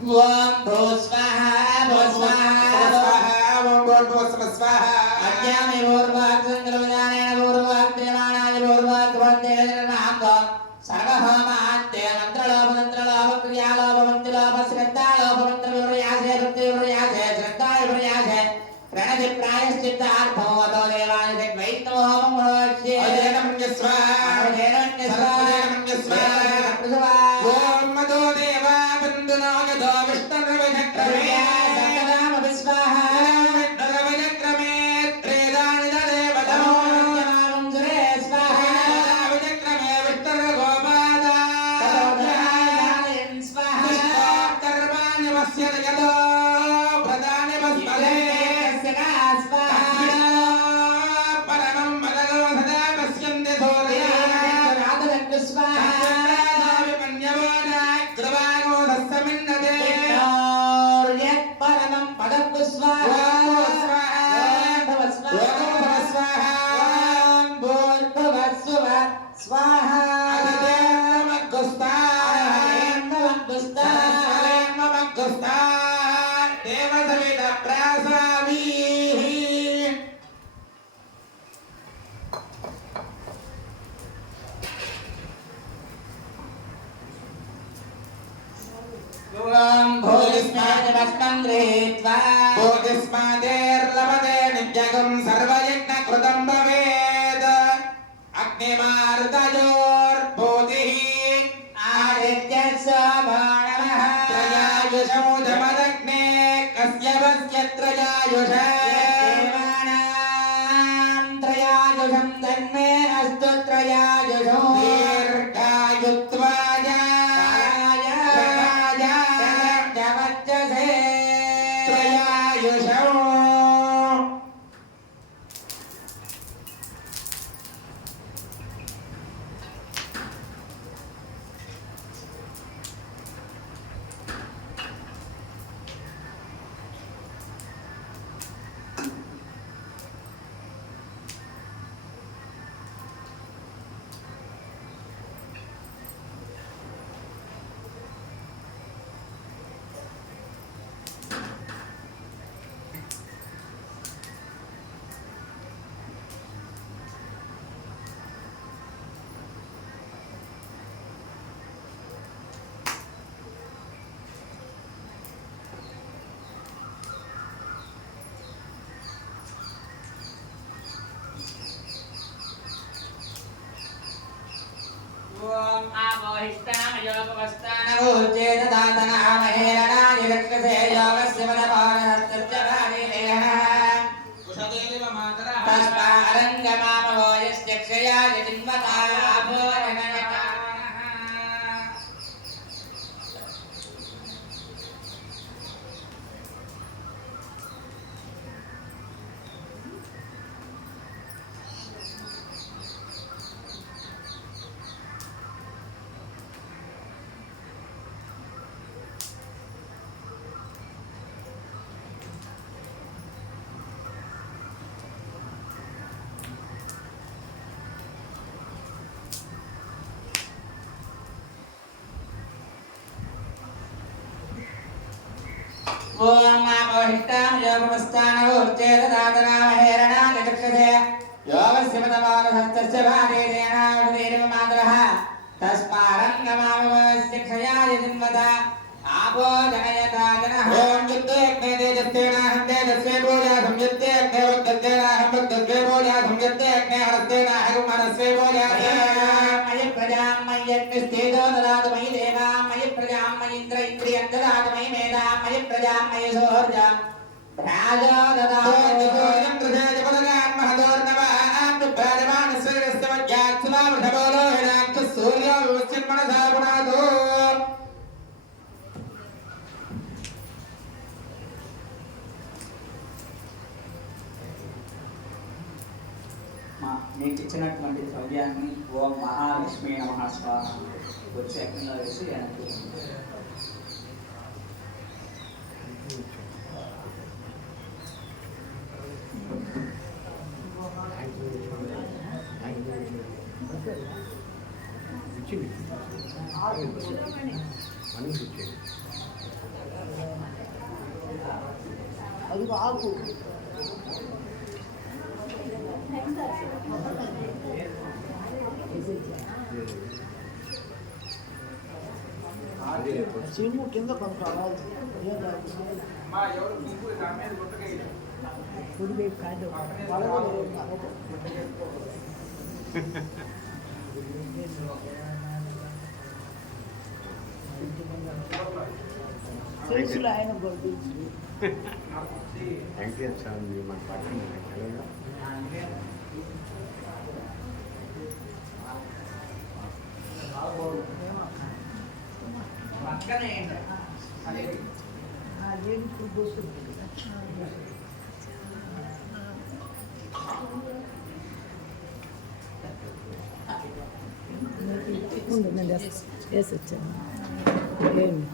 Om Bhusvaha Bhusvaha Bhusvaha Om Bhusvaha Adyami Bhurvak Sankalvijnana Bhurvak Devanaya Bhurvak Bhante Namko Sarvahomahante Mantralopa Kriyalopa Mantilopa Srittalopa Mantravyase Bhaktivyase Srittaya Vyase Pranati Prayaschitta Arthovato Devaya Vaitnavaham Bhavasya Adenam Yasvaha Adenam Yasvaha Om Madho Deva Bandunagado Vishtanravinakrame Satanam Visvaha Naravinakramé Tredani Devata Janam Jare Svaha Vinakrame Vishtaragopata Tadojanayin Svaha Karmani Vasya Yado Pradani Vaspale Svaha Paramam Madagavasada Vasyante Dhorya Radhanak Svaha Bodhismaderlavade nityagam sarvayajna krutam bhaved Agnimartayor bodhihi Adityasya bhanavah Trayayusho jamadagne kasyavasya trayayusha Devanam trayayusham tanme astu trayayusho Dirghayutvaya ఓం ఆమోహిష్టామయోపవస్థానవోర్చేతదాతనః మహేరణాయ లక్ష్యసే యోగస్య వదపారహస్తర్జగాదినేహ కుషదేవ మాతరః తస్మారంగమామవోయస్య క్షయాయ చిన్వతా ఆభోజనయతానః. ఓం ఆమోహిష్టామయోపవస్థానవోర్చేతదాతనః మహేరణాయ లక్ష్యసే యోగస్య వదపారహస్తర్జగాదినేహ కుషదేవ మాతరః తస్మారంగమామవోయస్య క్షయాయ చిన్వతా ఆభోజనయతానః. ఓం యుద్ధే అగ్నే తేజస్సేనాహం తేజస్సే భోజాసం యుద్ధే అగ్నే వద్దద్దేనాహం వద్దద్దే భోజాసం యుద్ధే అగ్నే హరస్సేనాహం హరస్సే భోజాసం. మయి ప్రజాం మయ్యగ్నిస్తేజో దదాతు మయి దేవాం మయి ప్రజాం మయింద్ర ఇంద్రియం దదాతు మయి మేధాం మయి ప్రజాం మయి సోర్జాం భ్రాజో దదాతు సోర్జం ప్రజాజపదగాన్ మహదోర్నవాం విభ్రాజమానస్సర్వస్య మధ్యాత్సులా వృషభోలో హిరాక్ష సూర్యో వివస్యన్మనసా పునాదో. మీకు ఇచ్చినటువంటి ద్రవ్యాన్ని ఓం మహాలక్ష్మీ నమః స్వాహ వచ్చి అగ్నిలో వేసి వెనక్కి అది ఆకు చీము కింద కొంత తెలుసులే ఆయన పక్కనే నేను వేసి వచ్చాను ఏమి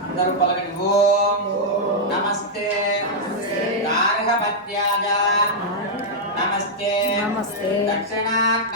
అందరూ పలకండి. ఓం నమస్తే గార్హపత్యాయ నమస్తే నమస్తే దక్షిణాగ్న